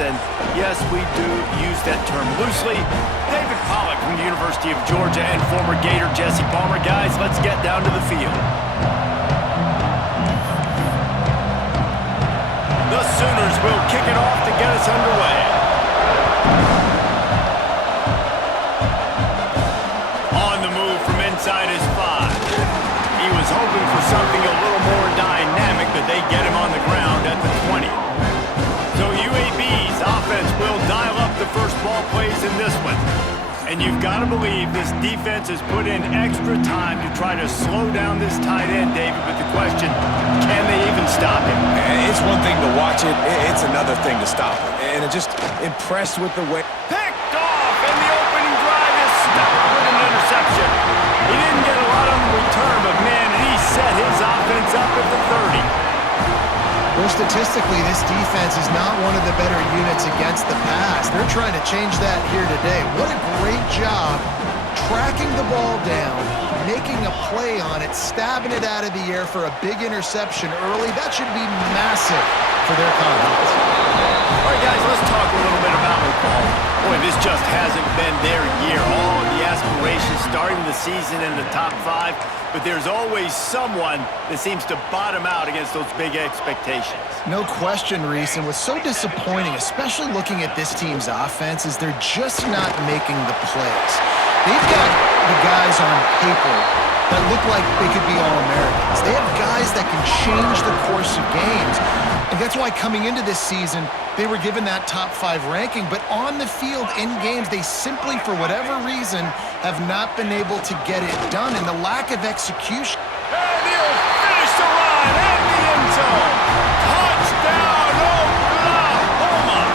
and yes, we do use that term loosely. David Pollack from the University of Georgia and former Gator Jesse Palmer. Guys, let's get down to the field. The Sooners will kick it off to get us underway. On the move from inside his 5. He was hoping for something a little more dynamic, but they get him on the ground at the 20. So UAB's offense will dial up the first ball plays in this one. And you've got to believe this defense has put in extra time to try to slow down this tight end, David. But the question, can they even stop him? It's one thing to watch it. It's another thing to stop it. And I'm just impressed with the way... Picked off, and the opening drive is stopped with an interception. He didn't get a lot on the return, but man, he set his offense up at the 30. Well, statistically, this defense is not one of the better units against the pass. They're trying to change that here today. What a great job tracking the ball down, making a play on it, stabbing it out of the air for a big interception early. That should be massive for their confidence. All right, guys, let's talk a little bit about Oklahoma. Boy, this just hasn't been their year. All of the aspirations starting the season in the top 5, but there's always someone that seems to bottom out against those big expectations. No question, Reese, and what's so disappointing, especially looking at this team's offense, is they're just not making the plays. They've got the guys on paper that look like they could be All-Americans. They have guys that can change the course of games. And that's why coming into this season, they were given that top 5 ranking. But on the field, in games, they simply, for whatever reason, have not been able to get it done. And the lack of execution. And he'll finish the run at the end zone. Touchdown, Oklahoma!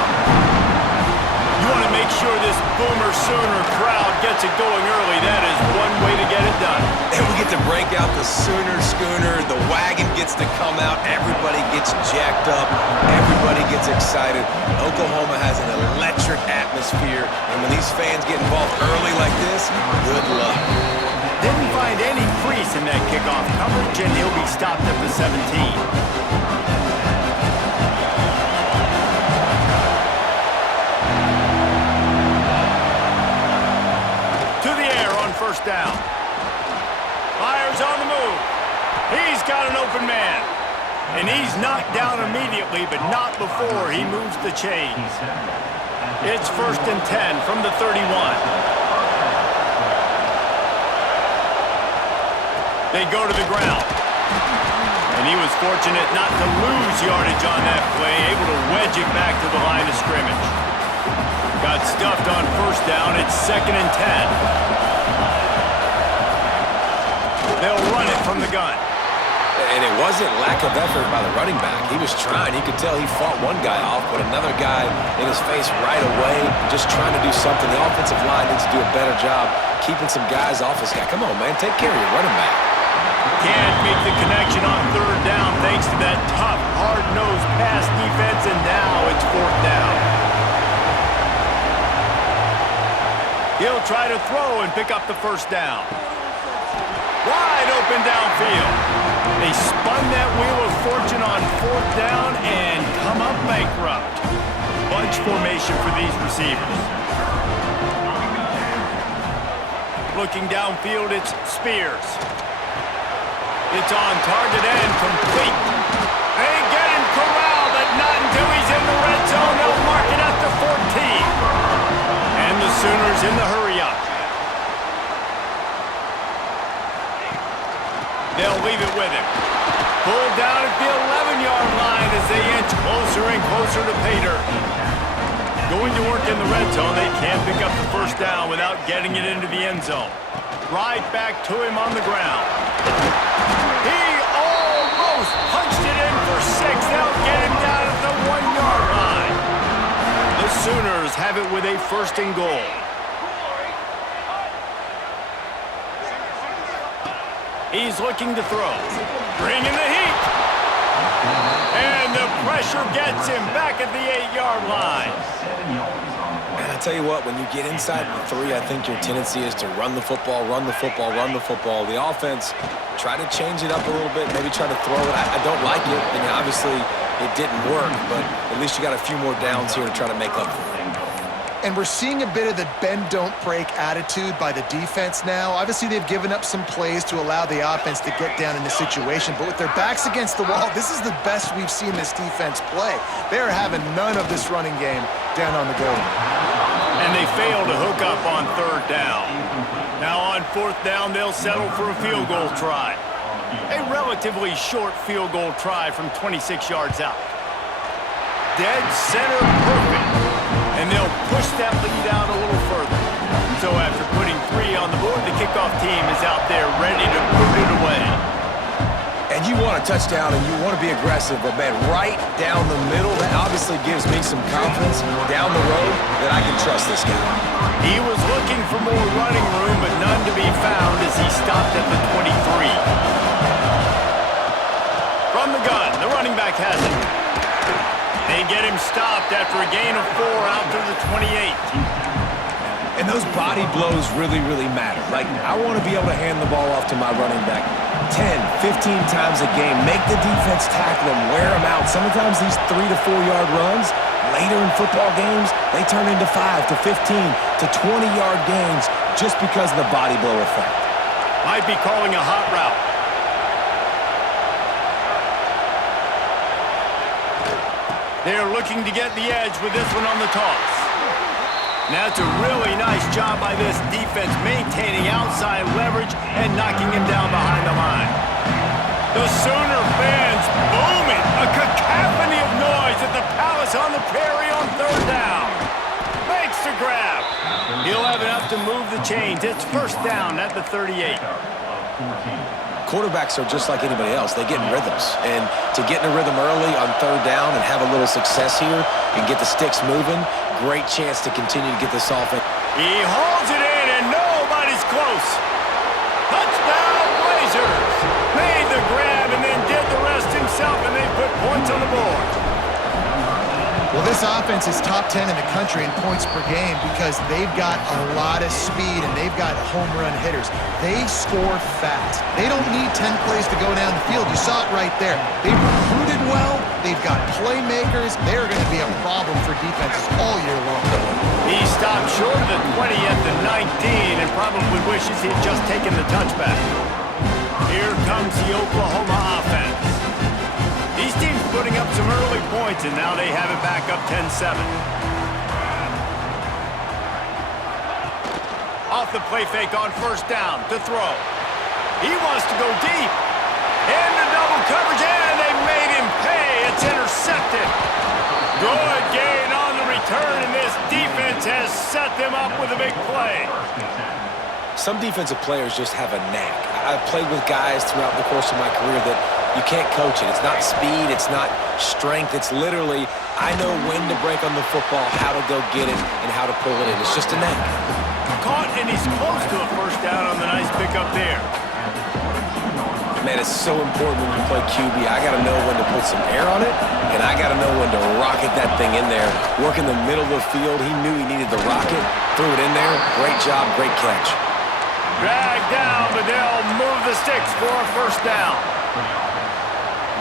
You want to make sure this Boomer Sooner crowd gets it going early. That is one way to get it done. And we get to break out the Sooner schooner. The wagon gets to come out. Everybody gets jacked up. Everybody gets excited. Oklahoma has an electric atmosphere. And when these fans get involved early like this, good luck. Didn't find any crease in that kickoff coverage, and he'll be stopped at the 17. First down. Fires on the move. He's got an open man. And he's knocked down immediately, but not before he moves the chains. It's 1st and 10 from the 31. They go to the ground. And he was fortunate not to lose yardage on that play, able to wedge it back to the line of scrimmage. Got stuffed on first down. It's 2nd and 10. They'll run it from the gun. And it wasn't lack of effort by the running back. He was trying. You could tell he fought one guy off, but another guy in his face right away, just trying to do something. The offensive line needs to do a better job keeping some guys off his guy. Come on, man. Take care of your running back. Can't make the connection on 3rd down thanks to that tough, hard-nosed pass defense, and now it's 4th down. He'll try to throw and pick up the first down. Wide open downfield. They spun that wheel of fortune on 4th down and come up bankrupt. Bunch formation for these receivers. Looking downfield, it's Spears. It's on target and complete. They get him corralled, but not until he's in the red zone. They'll mark it at the 14. And the Sooners in the hurry-up. They'll leave it with him. Pulled down at the 11-yard line as they inch closer and closer to Pater. Going to work in the red zone. They can't pick up the first down without getting it into the end zone. Right back to him on the ground. He almost punched it in for 6. They'll get him down at the 1-yard line. The Sooners have it with a 1st and goal. He's looking to throw. Bringing the heat. And the pressure gets him back at the 8-yard line. And I tell you what, when you get inside the 3, I think your tendency is to run the football, run the football, run the football. The offense, try to change it up a little bit, maybe try to throw it. I don't like it. And obviously, It didn't work, but at least you got a few more downs here to try to make up for it. And we're seeing a bit of the bend-don't-break attitude by the defense now. Obviously, they've given up some plays to allow the offense to get down in the situation, but with their backs against the wall, this is the best we've seen this defense play. They are having none of this running game down on the goal. And they fail to hook up on third down. Now on fourth down, they'll settle for a field goal try. A relatively short field goal try from 26 yards out. Dead center perfect. And they'll push that lead out a little further. So after putting 3 on the board, the kickoff team is out there ready to boot it away. And you want a touchdown and you want to be aggressive, but man, right down the middle, that obviously gives me some confidence down the road that I can trust this guy. He was looking for more running room, but none to be found as he stopped at the 23. From the gun, the running back has it. They get him stopped after a gain of 4 out to the 28. And those body blows really, really matter. Like, I want to be able to hand the ball off to my running back 10, 15 times a game. Make the defense tackle him, wear him out. Sometimes these 3 to 4 yard runs, later in football games, they turn into 5 to 15 to 20 yard gains just because of the body blow effect. Might be calling a hot route. They're looking to get the edge with this one on the toss. Now it's a really nice job by this defense maintaining outside leverage and knocking him down behind the line. The Sooner fans booming. A cacophony of noise at the Palace on the Prairie on third down. Makes the grab. He'll have enough to move the chains. It's first down at the 38. Quarterbacks are just like anybody else. They get in rhythms. And to get in a rhythm early on third down and have a little success here and get the sticks moving, great chance to continue to get this offense. He holds it in, and nobody's close. Touchdown, Blazers. Made the grab and then did the rest himself, and they put points on the board. Well, this offense is top 10 in the country in points per game because they've got a lot of speed and they've got home run hitters. They score fast. They don't need 10 plays to go down the field. You saw it right there. They've recruited well. They've got playmakers. They're going to be a problem for defenses all year long. He stopped short of the 20 at the 19 and probably wishes he'd just taken the touchback. Here comes the Oklahoma offense. These teams putting up some early points, and now they have it back up 10-7. Off the play fake on first down to throw. He wants to go deep. Into double coverage, and they made him pay. It's intercepted. Good gain on the return, and this defense has set them up with a big play. Some defensive players just have a knack. I've played with guys throughout the course of my career that you can't coach it. It's not speed. It's not strength. It's literally, I know when to break on the football, how to go get it, and how to pull it in. It's just a knack. Caught, and he's close to a first down on the nice pickup there. Man, it's so important when you play QB. I got to know when to put some air on it, and I got to know when to rocket that thing in there. Work in the middle of the field. He knew he needed the rocket. Threw it in there. Great job. Great catch. Dragged down, but they'll move the sticks for a first down.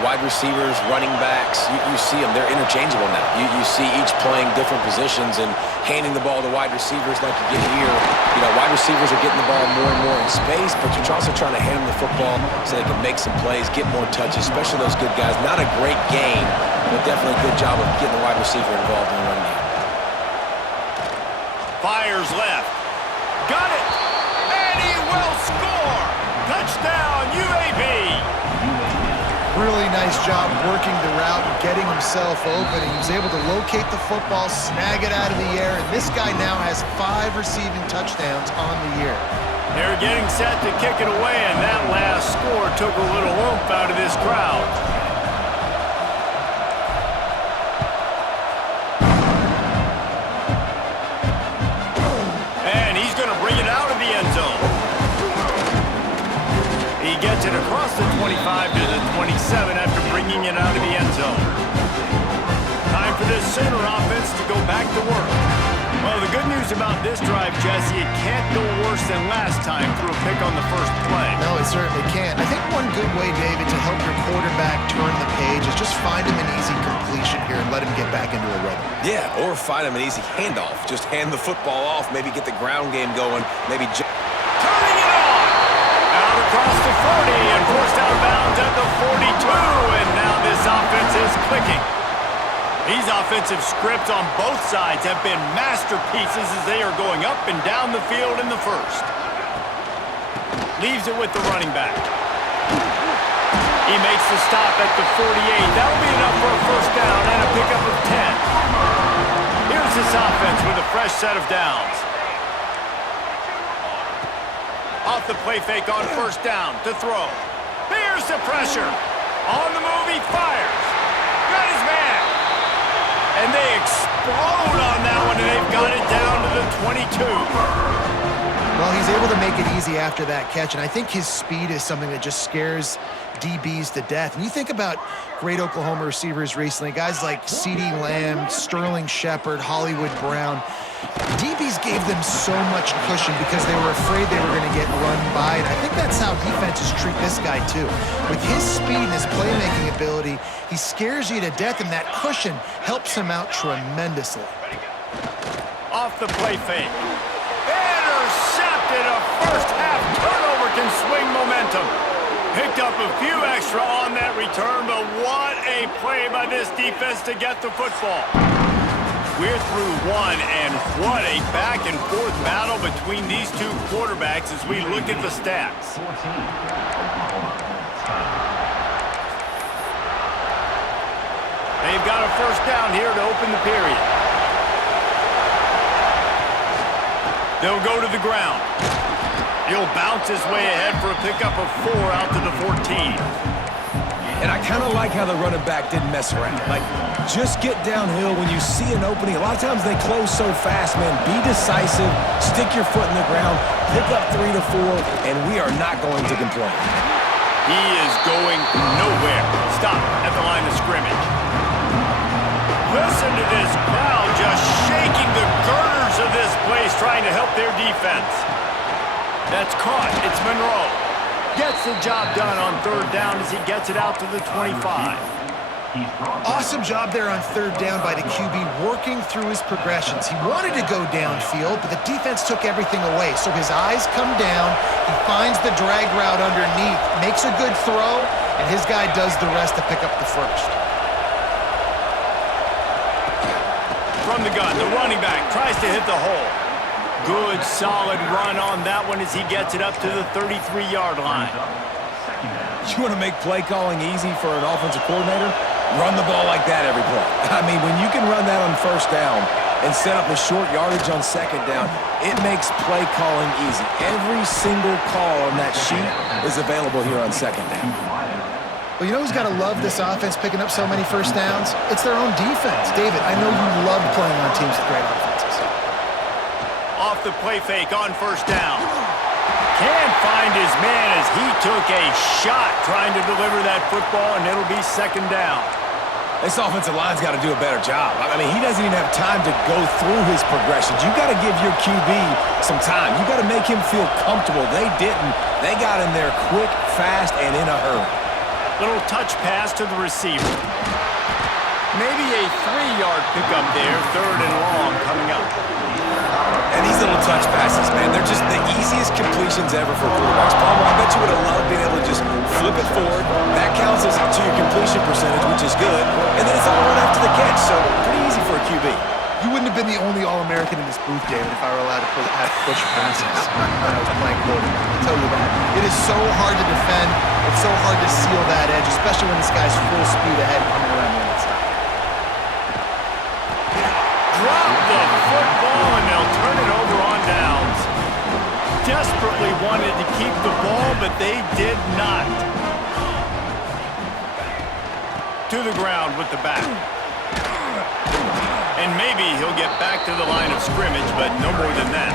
Wide receivers, running backs, you see them. They're interchangeable now. You see each playing different positions and handing the ball to wide receivers like you get here. You know, wide receivers are getting the ball more and more in space, but you're also trying to hand them the football so they can make some plays, get more touches, especially those good guys. Not a great game, but definitely a good job of getting the wide receiver involved in the run game. Fires left. Got it. And he will score. Touchdown, UAB. Really nice job working the route and getting himself open. He was able to locate the football, snag it out of the air, and this guy now has 5 receiving touchdowns on the year. They're getting set to kick it away, and that last score took a little oomph out of this crowd. And he's going to bring it out of the end zone. He gets it across the 25 to the 27 after bringing it out of the end zone. Time for this Sooner offense to go back to work. Well, the good news news about this drive, Jesse. It can't go worse than last time through a pick on the first play. No, it certainly can't. I think one good way, David, to help your quarterback turn the page is just find him an easy completion here and let him get back into a rhythm. Yeah, or find him an easy handoff. Just hand the football off, maybe get the ground game going, maybe... Turning it on! Out across the 40 and forced out of bounds at the 42, and now this offense is clicking. These offensive scripts on both sides have been masterpieces as they are going up and down the field in the first. Leaves it with the running back. He makes the stop at the 48. That'll be enough for a first down and a pickup of 10. Here's this offense with a fresh set of downs. Off the play fake on first down to throw. Here's the pressure. On the move, he fires. Got his man. And they explode on that one, and they've got it down to the 22. Well, he's able to make it easy after that catch, and I think his speed is something that just scares DBs to death. And you think about great Oklahoma receivers recently, guys like CeeDee Lamb, Sterling Shepard, Hollywood Brown. DBs gave them so much cushion because they were afraid they were going to get run by, and I think that's how defenses treat this guy too. With his speed and his playmaking ability, he scares you to death, and that cushion helps him out tremendously. Off the play fake. Intercepted. A first half turnover can swing momentum. Picked up a few extra on that return, but what a play by this defense to get the football. We're through one, and what a back-and-forth battle between these two quarterbacks as we look at the stats. They've got a first down here to open the period. They'll go to the ground. He'll bounce his way ahead for a pickup of 4 out to the 14. And I kind of like how the running back didn't mess around. Like, just get downhill when you see an opening. A lot of times they close so fast, man. Be decisive, stick your foot in the ground, pick up 3 to 4, and we are not going to complain. He is going nowhere. Stop at the line of scrimmage. Listen to this crowd just shaking the girders of this place, trying to help their defense. That's caught. It's Monroe. Gets the job done on third down as he gets it out to the 25. Awesome job there on third down by the QB, working through his progressions. He wanted to go downfield, but the defense took everything away. So his eyes come down, he finds the drag route underneath, makes a good throw, and his guy does the rest to pick up the first. From the gun, the running back tries to hit the hole. Good, solid run on that one as he gets it up to the 33-yard line. You want to make play calling easy for an offensive coordinator? Run the ball like that every play. I mean, when you can run that on first down and set up a short yardage on second down, it makes play calling easy. Every single call on that sheet is available here on second down. Well, you know who's got to love this offense picking up so many first downs? It's their own defense. David, I know you love playing on teams with great offenses. Off the play fake on first down. Can't find his man as he took a shot trying to deliver that football, and it'll be second down. This offensive line's got to do a better job. I mean, he doesn't even have time to go through his progressions. You got to give your QB some time. You got to make him feel comfortable. They didn't. They got in there quick, fast, and in a hurry. Little touch pass to the receiver. Maybe a 3-yard pickup there, third and long coming up. And these little touch passes, man, they're just the easiest completions ever for quarterbacks. Palmer, I bet you would have loved being able to just flip it forward. That counts as to your completion percentage, which is good. And then it's all run after the catch, so pretty easy for a QB. You wouldn't have been the only All-American in this booth, David, if I were allowed to push passes when I was playing quarterback. I'll tell you that. It is so hard to defend. It's so hard to seal that edge, especially when this guy's full speed ahead coming around the outside. Drop the football, and they'll turn it over on downs. Desperately wanted to keep the ball, but they did not. To the ground with the back. And maybe he'll get back to the line of scrimmage, but no more than that.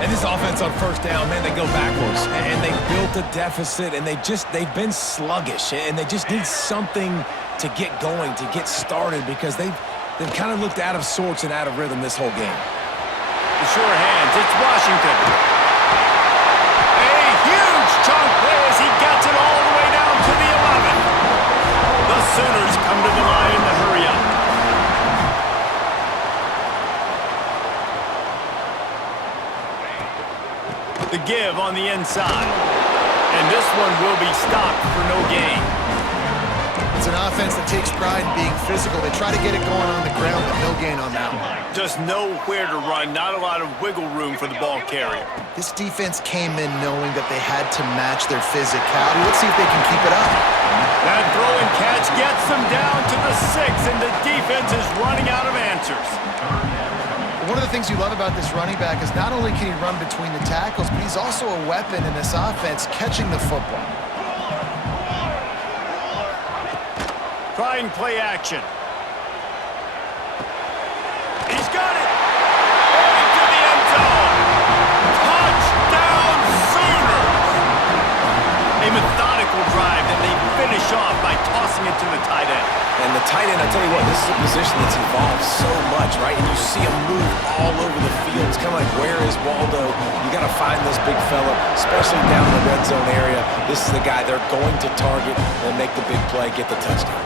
And this offense on first down, man, they go backwards. And they built a deficit, and they've been sluggish. And they just need something to get going, to get started, because they've kind of looked out of sorts and out of rhythm this whole game. some sure hands. It's Washington. A huge chunk play as he gets it all the way down to the 11. The Sooners come to the line in the hurry up. The give on the inside. And this one will be stopped for no gain. It's an offense that takes pride in being physical. They try to get it going on the ground, but no gain on that one. Just nowhere to run, not a lot of wiggle room for the ball carrier. This defense came in knowing that they had to match their physicality. Let's see if they can keep it up. That throw and catch gets them down to the 6, and the defense is running out of answers. One of the things you love about this running back is not only can he run between the tackles, but he's also a weapon in this offense catching the football. Trying play action. He's got it. Into the end zone. Touchdown Sooners. A methodical drive that they finish off by tossing it to the tight end. And the tight end, I tell you what, this is a position that's evolved so much, right? And you see him move all over the field. It's kind of like, where is Waldo? You got to find this big fella, especially down in the red zone area. This is the guy they're going to target and make the big play, get the touchdown.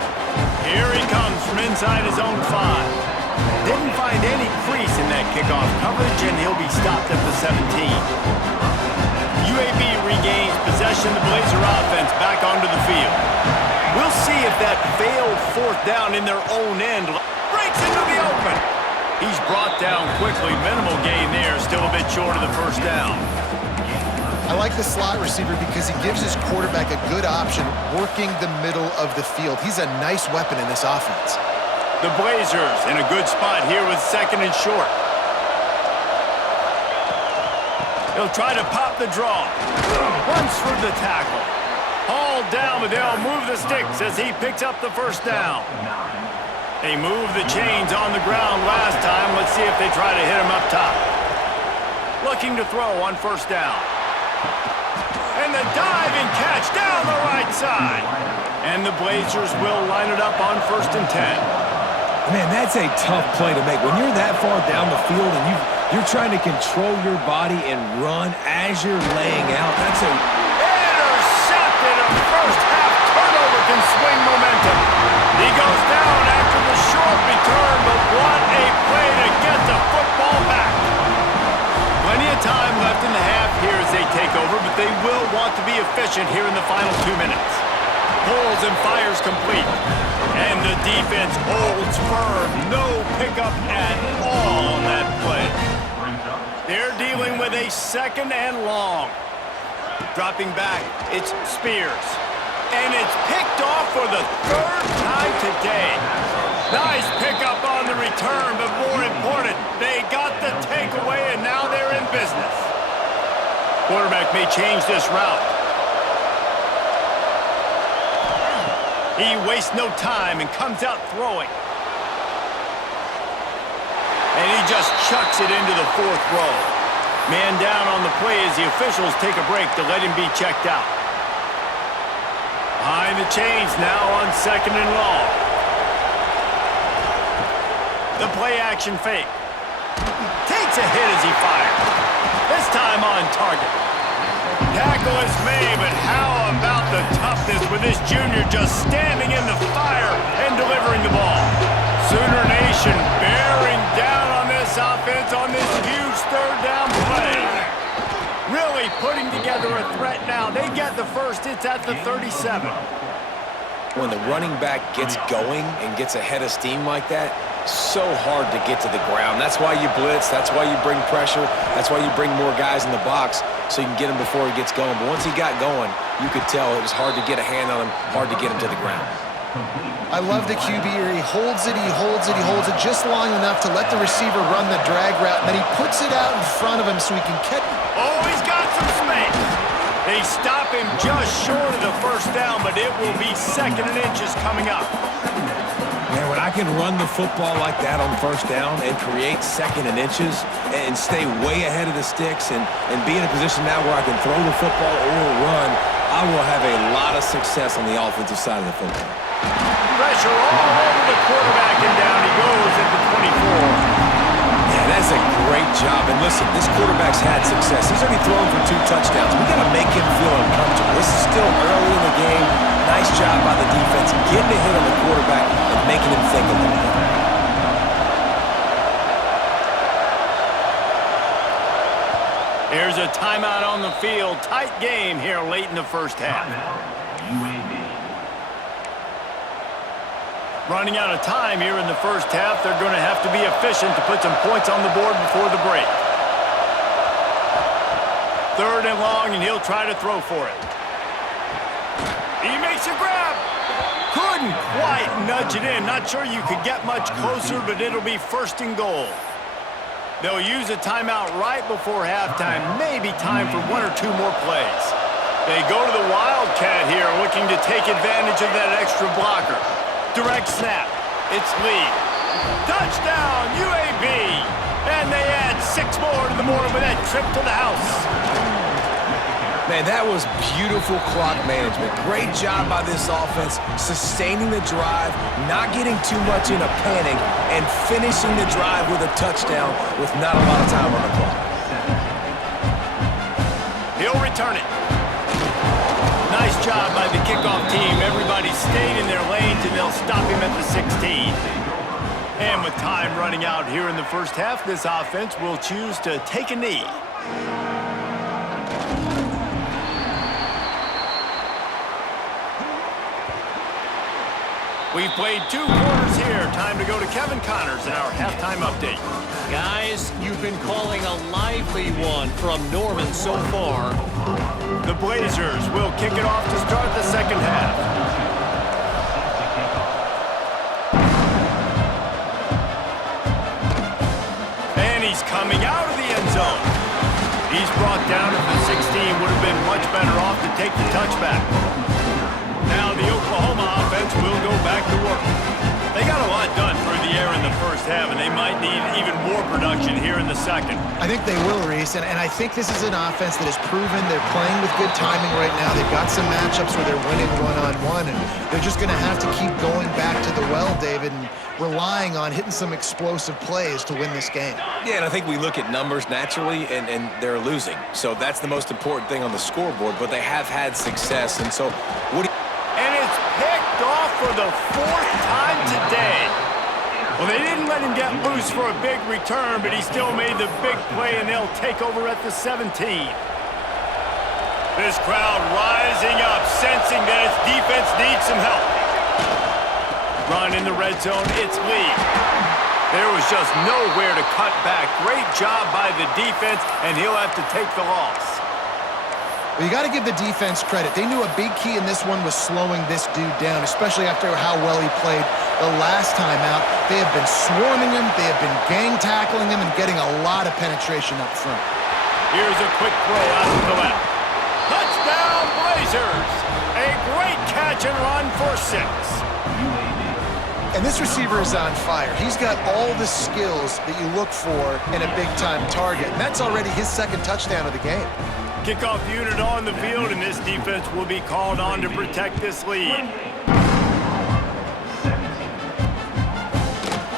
Here he comes from inside his own 5. Didn't find any crease in that kickoff coverage, and he'll be stopped at the 17. UAB regains possession of the Blazer offense back onto the field. We'll see if that failed 4th down in their own end breaks into the open. He's brought down quickly. Minimal gain there, still a bit short of the 1st down. I like the slot receiver because he gives his quarterback a good option working the middle of the field. He's a nice weapon in this offense. The Blazers in a good spot here with 2nd and short. He'll try to pop the draw. Runs for the tackle. Hauled down, but they'll move the sticks as he picks up the 1st down. They moved the chains on the ground last time. Let's see if they try to hit him up top. Looking to throw on 1st down. And the diving catch down the right side. And the Blazers will line it up on 1st and 10. Man, that's a tough play to make. When you're that far down the field and you're trying to control your body and run as you're laying out, that's a... Intercepted! A first-half turnover can swing momentum. He goes down after the short return, but what a play to get the football back. Plenty of time left in the half here as they take over, but they will want to be efficient here in the final 2 minutes. Pulls and fires complete. And the defense holds firm. No pickup at all on that play. They're dealing with a 2nd and long. Dropping back, it's Spears. And it's picked off for the 3rd time today. Nice pickup on the return, but more important, they got the takeaway, and now they're in business. Quarterback may change this route. He wastes no time and comes out throwing. And he just chucks it into the 4th row. Man down on the play as the officials take a break to let him be checked out. Behind the chains now on 2nd and long. The play action fake. Takes a hit as he fires. This time on target. Tackle is made, but how about the toughness with this junior just standing in the fire and delivering the ball? Sooner Nation bearing down on this offense on this huge 3rd down play. Really putting together a threat now. They get the 1st. It's at the 37. When the running back gets going and gets ahead of steam like that, so hard to get to the ground. That's why you blitz. That's why you bring pressure. That's why you bring more guys in the box so you can get him before he gets going. But once he got going, you could tell it was hard to get a hand on him, hard to get him to the ground. I love the QB here. He holds it, he holds it, he holds it just long enough to let the receiver run the drag route, and then he puts it out in front of him so he can catch it. Oh, he's got some space. They stop him just short of the 1st down, but it will be 2nd and inches coming up. Man, when I can run the football like that on 1st down and create 2nd and inches and stay way ahead of the sticks and be in a position now where I can throw the football or run, I will have a lot of success on the offensive side of the football. Pressure all over the quarterback, and down he goes at the 24. Yeah, that's a great job. And listen, this quarterback's had success. He's already thrown for 2 touchdowns. We got to make him feel uncomfortable. This is still early in the game. Nice job by the defense, getting a hit on the quarterback and making him think a little bit. Here's a timeout on the field. Tight game here late in the first half. UAB. Running out of time here in the first half. They're going to have to be efficient to put some points on the board before the break. 3rd and long, and he'll try to throw for it. He makes a grab. Couldn't quite nudge it in. Not sure you could get much closer, but it'll be 1st and goal. They'll use a timeout right before halftime. Maybe time for 1 or 2 more plays. They go to the Wildcat here, looking to take advantage of that extra blocker. Direct snap. It's Lee. Touchdown, UAB! And they add 6 more to the board with that trip to the house. Man, that was beautiful clock management. Great job by this offense, sustaining the drive, not getting too much in a panic, and finishing the drive with a touchdown with not a lot of time on the clock. He'll return it. Nice job by the kickoff team. Everybody stayed in their lanes, and they'll stop him at the 16. And with time running out here in the first half, this offense will choose to take a knee. We've played 2 quarters here. Time to go to Kevin Connors in our halftime update. Guys, you've been calling a lively one from Norman so far. The Blazers will kick it off to start the second half. And he's coming out of the end zone. He's brought down at the 16. Would have been much better off to take the touchback. Now the Oklahoma offense will go back to work. They got a lot done through the air in the first half, and they might need even more production here in the second. I think they will, Reese, and I think this is an offense that has proven they're playing with good timing right now. They've got some matchups where they're winning one-on-one, and they're just going to have to keep going back to the well, David, and relying on hitting some explosive plays to win this game. Yeah, and I think we look at numbers naturally, and they're losing. So that's the most important thing on the scoreboard, but they have had success. And so what do you... And it's picked off for the 4th time today. Well, they didn't let him get loose for a big return, but he still made the big play, and they'll take over at the 17. This crowd rising up, sensing that its defense needs some help. Run in the red zone, it's Lee. There was just nowhere to cut back. Great job by the defense, and he'll have to take the loss. Well, you got to give the defense credit. They knew a big key in this one was slowing this dude down, especially after how well he played the last time out. They have been swarming him, they have been gang tackling him, and getting a lot of penetration up front. Here's a quick throw out to the left. Touchdown, Blazers! A great catch and run for 6. And this receiver is on fire. He's got all the skills that you look for in a big-time target. And that's already his 2nd touchdown of the game. Kickoff unit on the field, and this defense will be called on to protect this lead.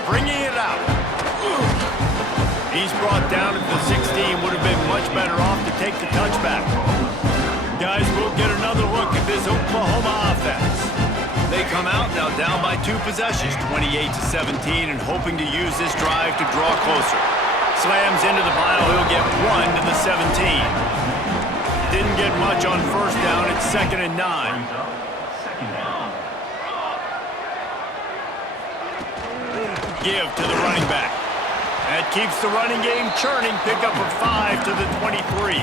Bringing it out. He's brought down at the 16. Would have been much better off to take the touchback. Guys, we'll get another look at this Oklahoma offense. They come out now down by 2 possessions, 28-17, and hoping to use this drive to draw closer. Slams into the vinyl. He'll get 1 to the 17. Didn't get much on 1st down. It's 2nd and 9. Give to the running back. That keeps the running game churning. Pick up a 5 to the 23.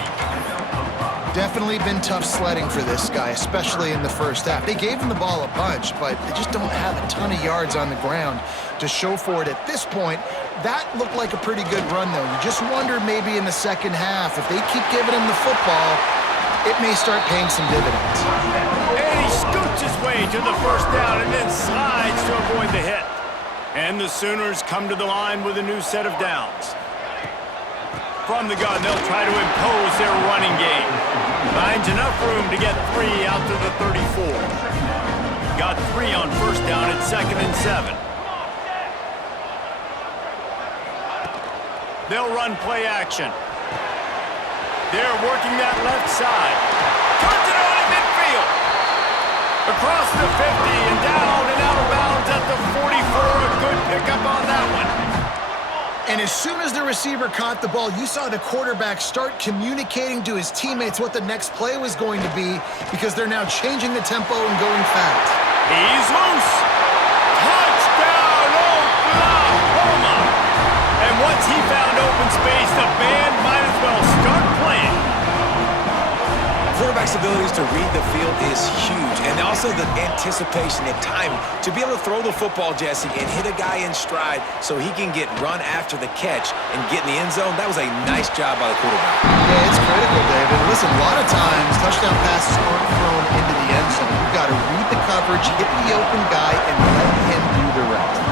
Definitely been tough sledding for this guy, especially in the first half. They gave him the ball a bunch, but they just don't have a ton of yards on the ground to show for it at this point. That looked like a pretty good run, though. You just wonder maybe in the second half, if they keep giving him the football, it may start paying some dividends. And he scoots his way to the 1st down and then slides to avoid the hit. And the Sooners come to the line with a new set of downs. From the gun, they'll try to impose their running game. Finds enough room to get 3 out to the 34. Got 3 on 1st down at 2nd and 7. They'll run play action. They're working that left side. Turns it on in midfield. Across the 50 and down and out of bounds at the 44. A good pickup on that one. And as soon as the receiver caught the ball, you saw the quarterback start communicating to his teammates what the next play was going to be because they're now changing the tempo and going fast. He's loose. Touchdown, Oklahoma. And once he found open space, the band might as well start playing. Quarterback's abilities to read the field is huge, and also the anticipation, the time to be able to throw the football, Jesse, and hit a guy in stride so he can get run after the catch and get in the end zone. That was a nice job by the quarterback. Yeah, it's critical, David. Listen, a lot of times touchdown passes aren't thrown into the end zone. You've got to read the coverage, hit the open guy, and let him do the rest.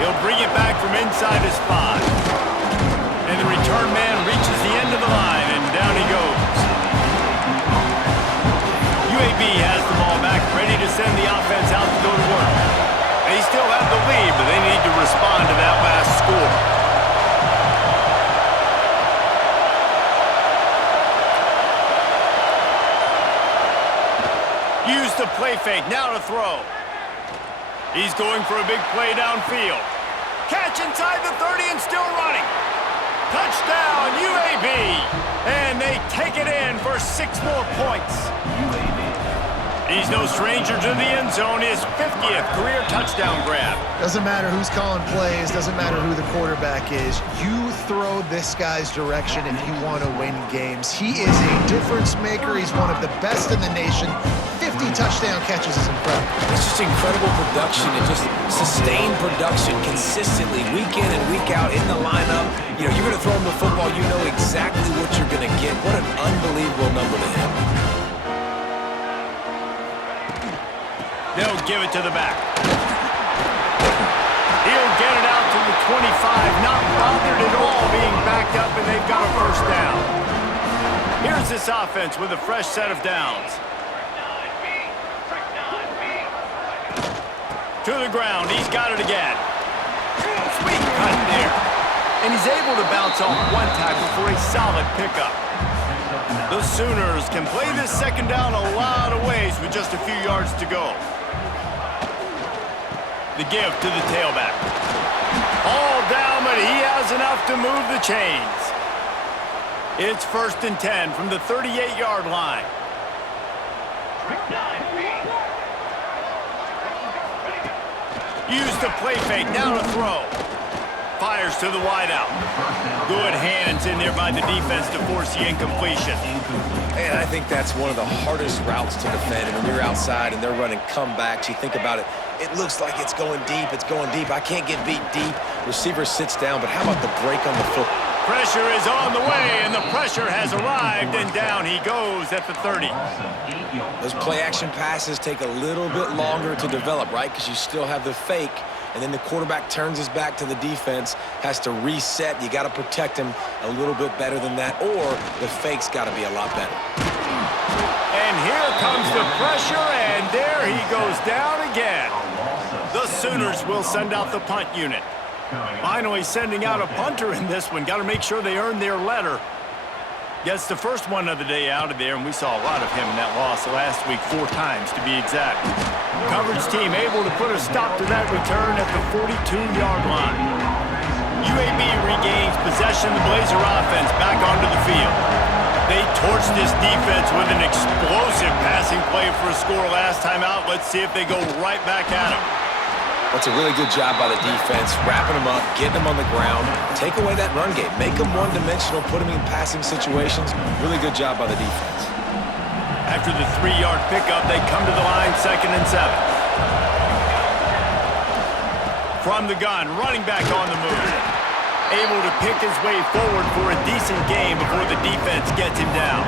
He'll bring it back from inside his 5. And the return man reaches the end of the line, and down he goes. UAB has the ball back, ready to send the offense out to go to work. They still have the lead, but they need to respond to that last score. Use the play fake, now to throw. He's going for a big play downfield. Catch inside the 30 and still running. Touchdown, UAB! And they take it in for 6 more points. He's no stranger to the end zone. His 50th career touchdown grab. Doesn't matter who's calling plays, doesn't matter who the quarterback is. You throw this guy's direction if you want to win games. He is a difference maker. He's one of the best in the nation. 50 touchdown catches is incredible. It's just incredible production and just sustained production consistently week in and week out in the lineup. You know, you're going to throw him the football, you know exactly what you're going to get. What an unbelievable number to him. They'll give it to the back. He'll get it out to the 25, not bothered at all being backed up, and they've got a first down. Here's this offense with a fresh set of downs. To the ground, he's got it again. Sweet cut there. And he's able to bounce off one tackle for a solid pickup. The Sooners can play this second down a lot of ways with just a few yards to go. The give to the tailback. All down, but he has enough to move the chains. It's 1st and 10 from the 38-yard line. Use the play fake, now to throw. Fires to the wideout. Good hands in there by the defense to force the incompletion. And I think that's one of the hardest routes to defend. And when you're outside and they're running comebacks, you think about it, it looks like it's going deep, I can't get beat deep. Receiver sits down, but how about the break on the foot? Pressure is on the way, and the pressure has arrived, and down he goes at the 30. Those play-action passes take a little bit longer to develop, right? Because you still have the fake, and then the quarterback turns his back to the defense, has to reset. You got to protect him a little bit better than that, or the fake's got to be a lot better. And here comes the pressure, and there he goes down again. The Sooners will send out the punt unit. Finally sending out a punter in this one. Got to make sure they earn their letter. Gets the first one of the day out of there, and we saw a lot of him in that loss last week, 4 times to be exact. Coverage team able to put a stop to that return at the 42-yard line. UAB regains possession of the Blazer offense back onto the field. They torched this defense with an explosive passing play for a score last time out. Let's see if they go right back at him. That's a really good job by the defense, wrapping them up, getting them on the ground, take away that run game, make them one-dimensional, put them in passing situations. Really good job by the defense. After the 3-yard pickup, they come to the line 2nd and 7. From the gun, running back on the move. Able to pick his way forward for a decent game before the defense gets him down.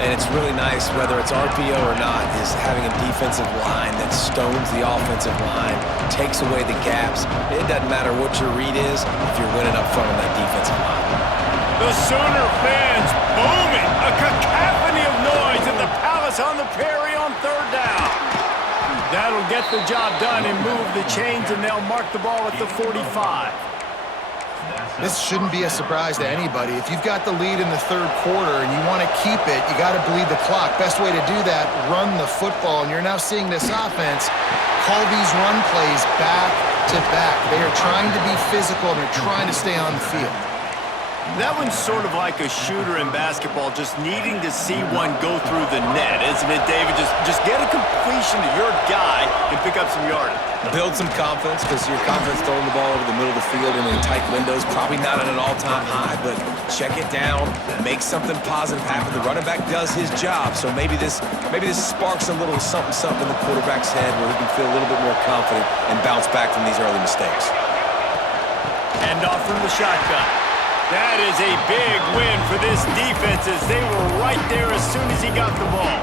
And it's really nice, whether it's RPO or not, is having a defensive line that stones the offensive line, takes away the gaps. It doesn't matter what your read is if you're winning up front on that defensive line. The Sooner fans booming. A cacophony of noise at the Palace on the Prairie on 3rd down. That'll get the job done and move the chains, and they'll mark the ball at the 45. This shouldn't be a surprise to anybody. If you've got the lead in the third quarter and you want to keep it, you got to bleed the clock. Best way to do that, run the football. And you're now seeing this offense call these run plays back to back. They are trying to be physical, and they're trying to stay on the field. That one's sort of like a shooter in basketball, just needing to see one go through the net, isn't it, David? Just get a completion to your guy and pick up some yardage. Build some confidence, because your confidence throwing the ball over the middle of the field and in tight windows, probably not at an all-time high, but check it down, make something positive happen. The running back does his job, so maybe this sparks a little something in the quarterback's head where he can feel a little bit more confident and bounce back from these early mistakes. Hand off from the shotgun. That is a big win for this defense, as they were right there as soon as he got the ball.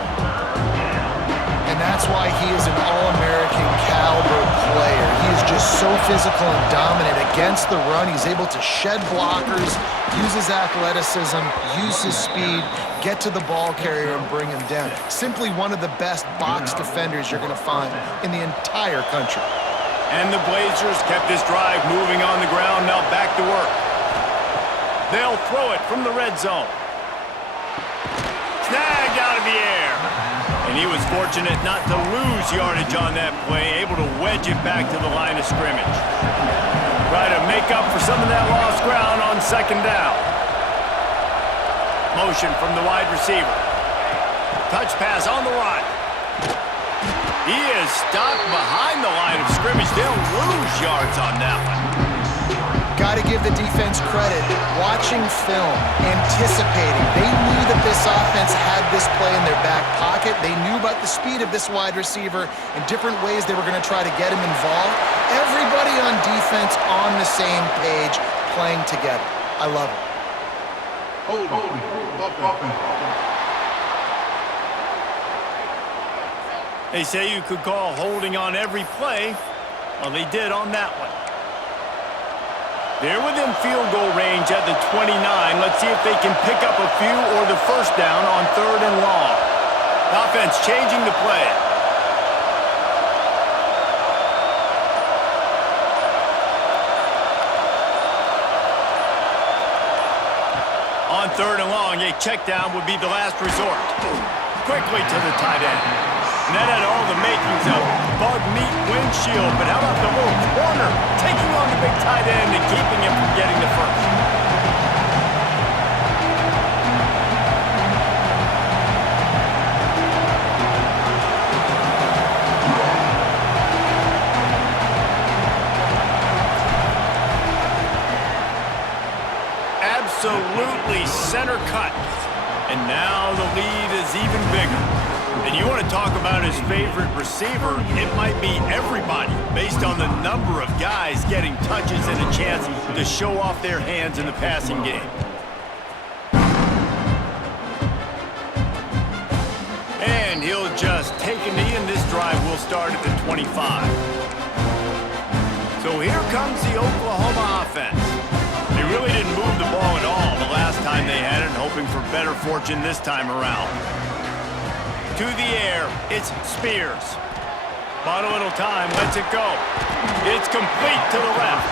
And that's why he is an All-American caliber player. He is just so physical and dominant against the run. He's able to shed blockers, use his athleticism, use his speed, get to the ball carrier and bring him down. Simply one of the best box defenders you're going to find in the entire country. And the Blazers kept this drive moving on the ground, now back to work. They'll throw it from the red zone. Snagged out of the air. And he was fortunate not to lose yardage on that play, able to wedge it back to the line of scrimmage. Try to make up for some of that lost ground on second down. Motion from the wide receiver. Touch pass on the run. He is stopped behind the line of scrimmage. They'll lose yards on that one. Got to give the defense credit. Watching film, anticipating. They knew that this offense had this play in their back pocket. They knew about the speed of this wide receiver and different ways they were going to try to get him involved. Everybody on defense on the same page, playing together. I love it. They say you could call holding on every play. Well, they did on that one. They're within field goal range at the 29. Let's see if they can pick up a few or the first down on third and long. Offense changing the play. On third and long, a check down would be the last resort. Quickly to the tight end. And that had all the makings of bug meat windshield, but how about the little corner taking on the big tight end and keeping him from getting the first? Absolutely center cut. And now the lead is even bigger. And you want to talk about his favorite receiver, it might be everybody, based on the number of guys getting touches and a chance to show off their hands in the passing game. And he'll just take a knee, and this drive will start at the 25. So here comes the Oklahoma offense. They really didn't move the ball at all the last time they had it, hoping for better fortune this time around. To the air, it's Spears. Bought a little time, lets it go. It's complete to the left.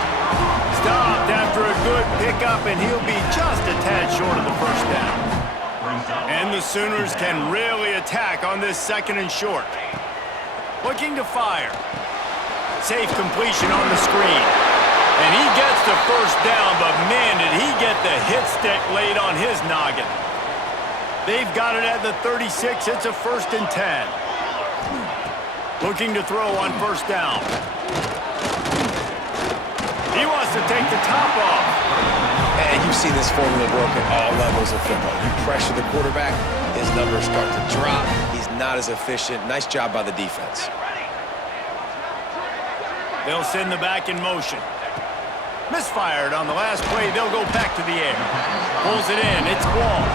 Stopped after a good pickup, and he'll be just a tad short of the first down. And the Sooners can really attack on this second and short. Looking to fire. Safe completion on the screen. And he gets the first down, but man, did he get the hit stick laid on his noggin. They've got it at the 36. It's a 1st and 10. Looking to throw on first down. He wants to take the top off. And you've seen this formula work at all levels of football. You pressure the quarterback, his numbers start to drop. He's not as efficient. Nice job by the defense. They'll send the back in motion. Misfired on the last play. They'll go back to the air. Pulls it in. It's Wall.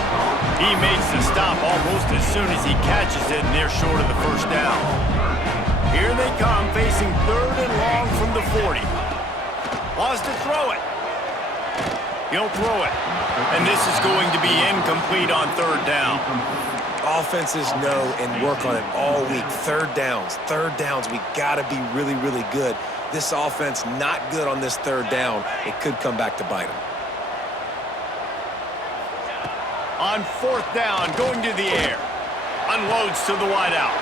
He makes the stop almost as soon as he catches it, and they're short of the first down. Here they come, facing third and long from the 40. Wants to throw it. He'll throw it. And this is going to be incomplete on third down. Offenses know and work on it all week. Third downs. We got to be really, really good This offense not good on this third down. It could come back to bite them. On fourth down, going to the air. Unloads to the wideout.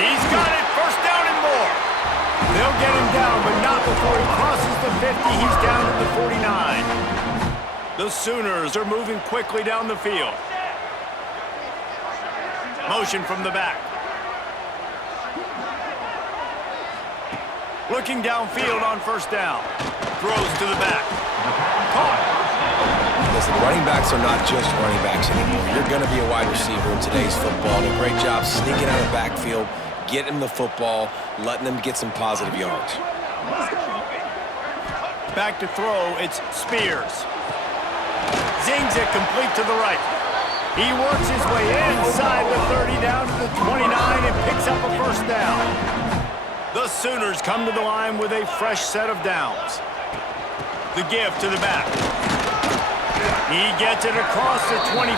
He's got it. First down and more. They'll get him down, but not before he crosses the 50. He's down to the 49. The Sooners are moving quickly down the field. Motion from the back. Looking downfield on first down. Throws to the back. Caught. Listen, running backs are not just running backs anymore. You're going to be a wide receiver in today's football. And a great job sneaking out of the backfield, getting the football, letting them get some positive yards. Back to throw, it's Spears. Zings it complete to the right. He works his way inside the 30 down to the 29 and picks up a first down. The Sooners come to the line with a fresh set of downs. The give to the back. He gets it across the 25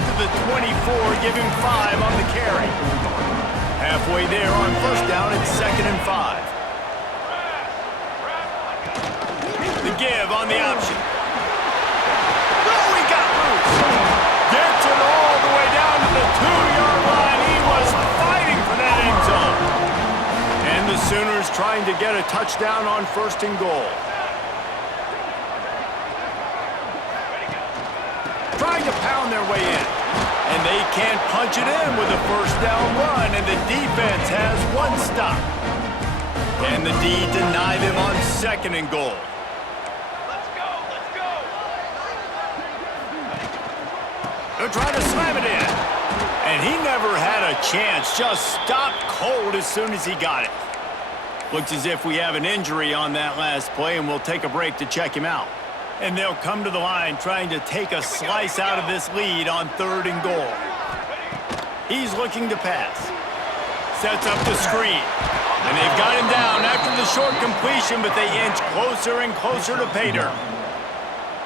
to the 24, giving 5 on the carry. Halfway there on first down, it's 2nd and 5. The give on the option. Oh, he got loose. Gets it all the way down to the 2-yard line. He was fighting for that end zone. And the Sooners trying to get a touchdown on 1st and goal. Trying to pound their way in. And they can't punch it in with a first down run, and the defense has one stop. Can the D deny them on 2nd and goal? Let's go, let's go. They're trying to slam it in. And he never had a chance, just stopped cold as soon as he got it. Looks as if we have an injury on that last play, and we'll take a break to check him out. And they'll come to the line trying to take a slice out of this lead on 3rd and goal. He's looking to pass. Sets up the screen. And they've got him down after the short completion, but they inch closer and closer to pay dirt.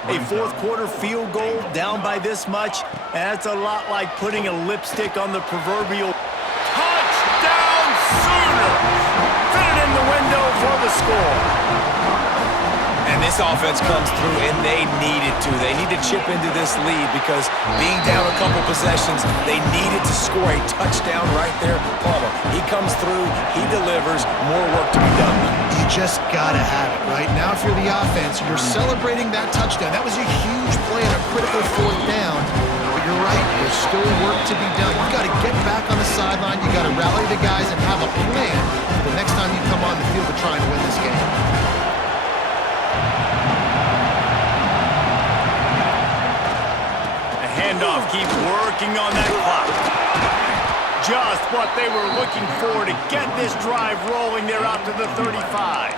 A 4th quarter field goal down by this much, that's a lot like putting a lipstick on the proverbial touchdown Sooners. Fit it in the window for the score. And this offense comes through, and they needed to. They need to chip into this lead because being down a couple possessions, they needed to score a touchdown right there. Palmer, he comes through, he delivers, more work to be done. You just got to have it, right? Now if you're the offense, you're celebrating that touchdown. That was a huge play and a critical 4th down. But you're right, there's still work to be done. You've got to get back on the sideline. You've got to rally the guys and have a plan for the next time you come on the field to try and win this game. Handoff, keep working on that clock. Just what they were looking for to get this drive rolling there out to the 35.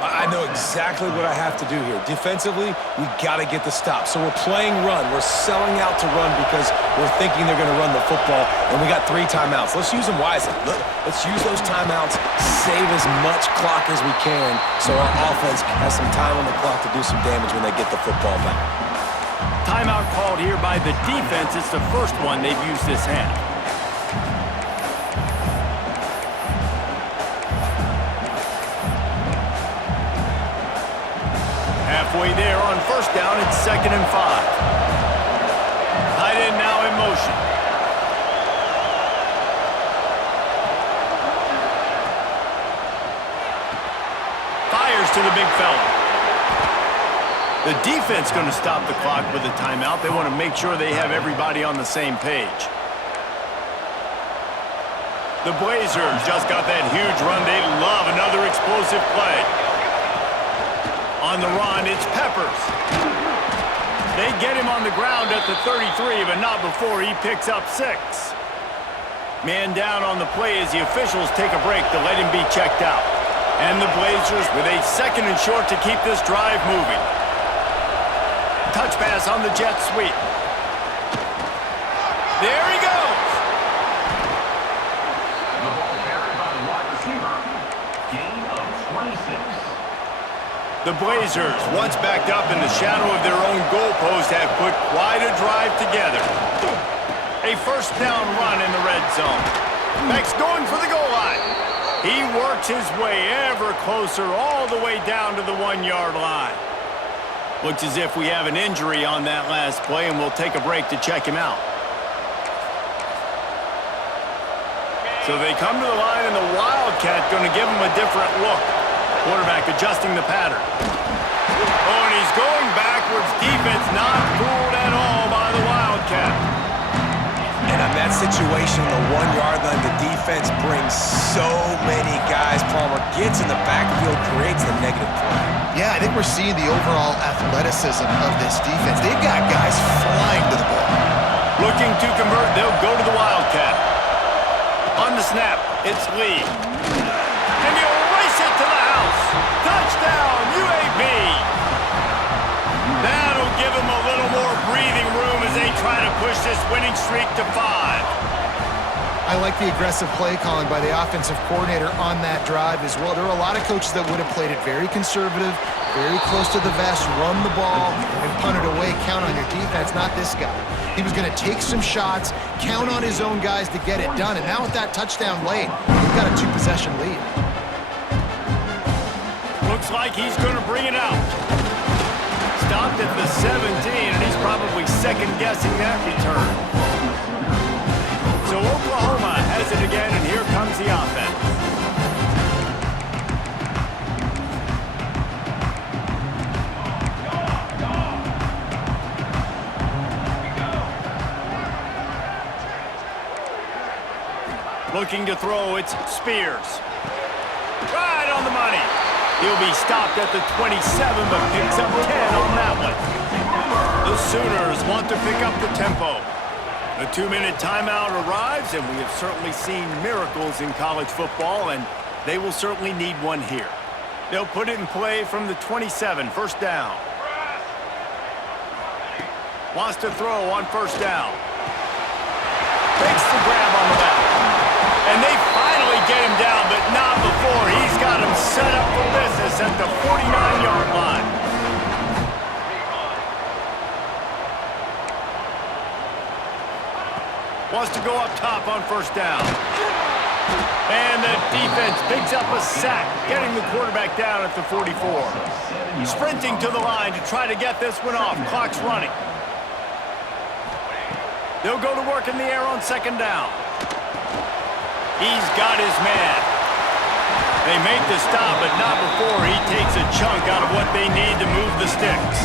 I know exactly what I have to do here. Defensively, we got to get the stop. So we're playing run. We're selling out to run because we're thinking they're going to run the football, and we got 3 timeouts. Let's use them wisely. Let's use those timeouts, save as much clock as we can so our offense has some time on the clock to do some damage when they get the football back. Timeout called here by the defense. It's the first one they've used this half. Halfway there on first down, it's 2nd and 5. Tight end now in motion. Fires to the big fella. The defense going to stop the clock with a timeout. They want to make sure they have everybody on the same page. The Blazers just got that huge run. They love another explosive play. On the run, it's Peppers. They get him on the ground at the 33, but not before he picks up 6. Man down on the play as the officials take a break to let him be checked out. And the Blazers with a 2nd and short to keep this drive moving. Touch pass on the jet sweep. There he goes. The Blazers, once backed up in the shadow of their own goalpost, have put quite a drive together. A first down run in the red zone. Beck's going for the goal line. He works his way ever closer all the way down to the 1-yard line. Looks as if we have an injury on that last play, and we'll take a break to check him out. So they come to the line, and the Wildcat going to give him a different look. Quarterback adjusting the pattern. Oh, and he's going backwards. Defense not fooled at all by the Wildcat. And on that situation, the 1-yard line, the defense brings so many guys. Palmer gets in the backfield, creates the negative play. Yeah, I think we're seeing the overall athleticism of this defense. They've got guys flying to the ball. Looking to convert, they'll go to the Wildcat. On the snap, it's Lee. And he'll race it to the house. Touchdown, UAB. That'll give him a little more breathing room as they try to push this winning streak to 5. I like the aggressive play calling by the offensive coordinator on that drive as well. There are a lot of coaches that would have played it very conservative, very close to the vest, run the ball, and punt it away, count on your defense. Not this guy. He was going to take some shots, count on his own guys to get it done, and now with that touchdown late, we've got a 2-possession lead. Looks like he's going to bring it out. Stopped at the 17, and he's probably second-guessing that return. So Oklahoma has it again, and here comes the offense. Looking to throw, it's Spears. Right on the money. He'll be stopped at the 27, but picks up 10 on that one. The Sooners want to pick up the tempo. The 2-minute timeout arrives, and we have certainly seen miracles in college football, and they will certainly need one here. They'll put it in play from the 27, first down. Wants to throw on first down. Takes the grab on the back. And they finally get him down, but not before. He's got him set up for business at the 49-yard line. Wants to go up top on first down. And the defense picks up a sack, getting the quarterback down at the 44. Sprinting to the line to try to get this one off. Clock's running. They'll go to work in the air on second down. He's got his man. They make the stop, but not before he takes a chunk out of what they need to move the sticks.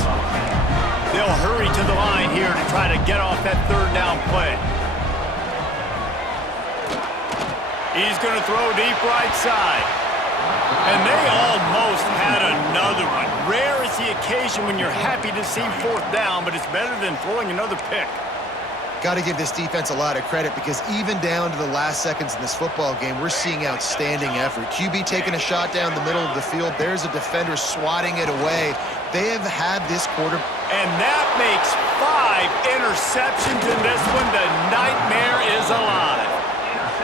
They'll hurry to the line here to try to get off that third down play. He's going to throw deep right side. And they almost had another one. Rare is the occasion when you're happy to see fourth down, but it's better than throwing another pick. Got to give this defense a lot of credit because even down to the last seconds in this football game, we're seeing outstanding effort. QB taking a shot down the middle of the field. There's a defender swatting it away. They have had this quarter. And that makes 5 interceptions in this one. The nightmare is alive.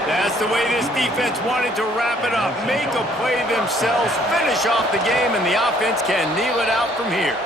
That's the way this defense wanted to wrap it up. Make a play themselves, finish off the game, and the offense can kneel it out from here.